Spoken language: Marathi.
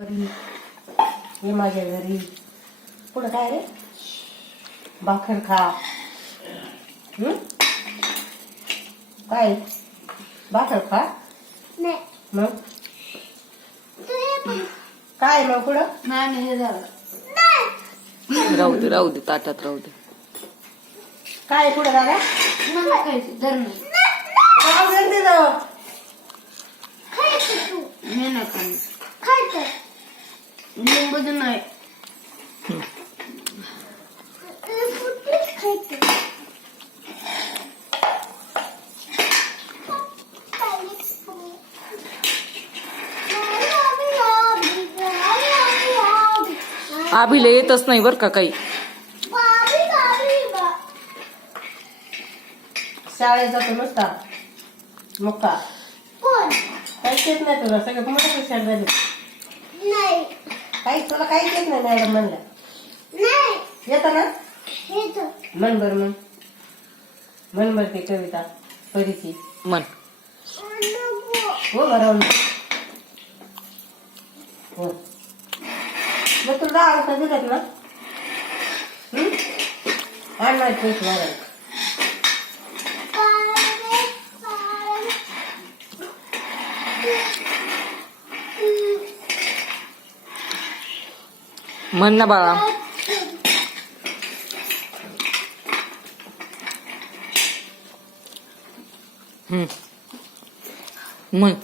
ये माझ्या घरी पुढं काय रे भाकर खा. काय भाकर खा नाही मग काय मग पुढं नाही हे झालं राहू दे ताटात राहू दे. काय पुढं दादा मला खायचं धर्म खाऊ दे ना तिथं. खायचं तू मी नाही खाणार खायचं लिंबू नाही खायचं आभीला येतच नाही बर का काही. शाळेत जातो नुसता मुक्का काहीच येत नाही तुला. सगळं मोठं हुशार झाली. काही तुला काहीच येत नाही मॅडम म्हणलं येतं ना म्हण बर मग म्हण बर ते कविता परीची मन हो बरं हो मग तुला 10 वाजता दिलेत ना आणणार पैसे मारायला. म्हण ना बाळा. म्हण